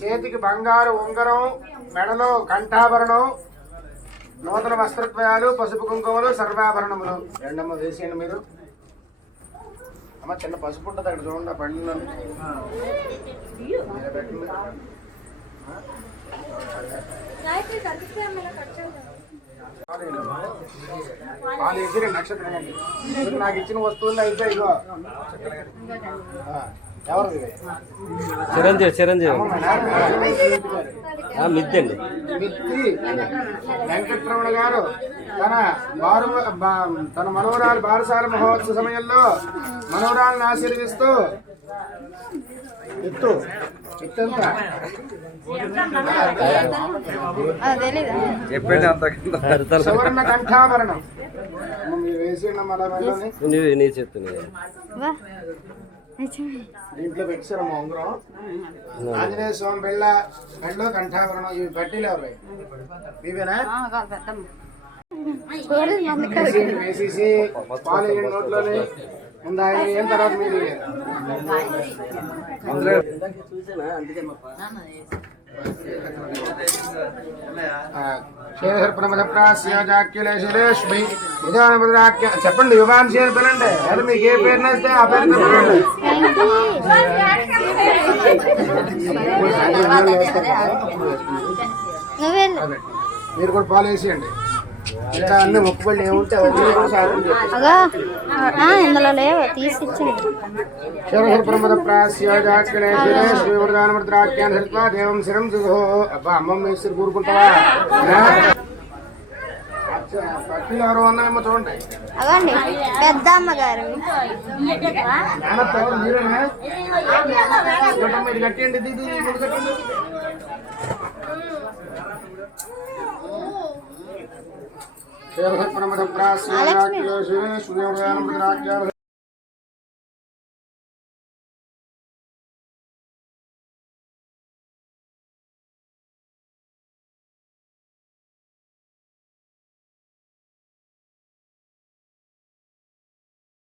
చేతికి బంగారు ఉంగరం, మెడలో కంఠాభరణం, నూతన వస్త్రద్వయాలు, పసుపు కుంకుమలు, సర్వాభరణములు. రెండమ్మ వేసేయండి మీరు. అమ్మ చిన్న పసుపు ఉంటుంది అక్కడ చూడండి, ఆ బండి వాళ్ళు వేసి నక్షత్రం నాకు ఇచ్చిన వస్తువులు అయితే ఇగో ఎవరు చిరంజీవి చిరంజీవి మిద్దండి మిత్తి వెంకటరమణ గారు తన మనోరాలు బారసాల మహోత్సవ సమయంలో మనోరాలను ఆశీర్వదిస్తూ ఎత్తు ఎత్తంతా సువర్ణ కంఠాభరణం మీరు వేసిన నీ చెప్తున్నా దీంట్లో పెట్టారమ్మ ఉంగరం, ఆంజనేయ స్వామి బిళ్ళ, మెడలో కంఠాభరణం. ఇవి బట్టీలు ఎవరు ఇవేనా? వేసేసి పాలు నోట్లోనే ముందు ఆయన ఏం తర్వాత మీరు చెప్పండి. యువాన్ షేర్ పిల్లండి, అది మీకు ఏ పేరు నేస్తే ఆ పేరు మీరు కూడా పాలు వేసేయండి. ఇంకా అన్ని మొక్కుబళ్ళు ఏముంటే ఇందులో లేవు తీసిచ్చండి. దేవం శిరం సుహో. అబ్బా అమ్మమ్మ వేసి కూరుకుంటావా? పట్టిలు ఎవరు ఉన్నామో చూడండి. అవండి పెద్ద అమ్మగారు మీరేనా? ఇది కట్టండి, ఇది కట్టండి.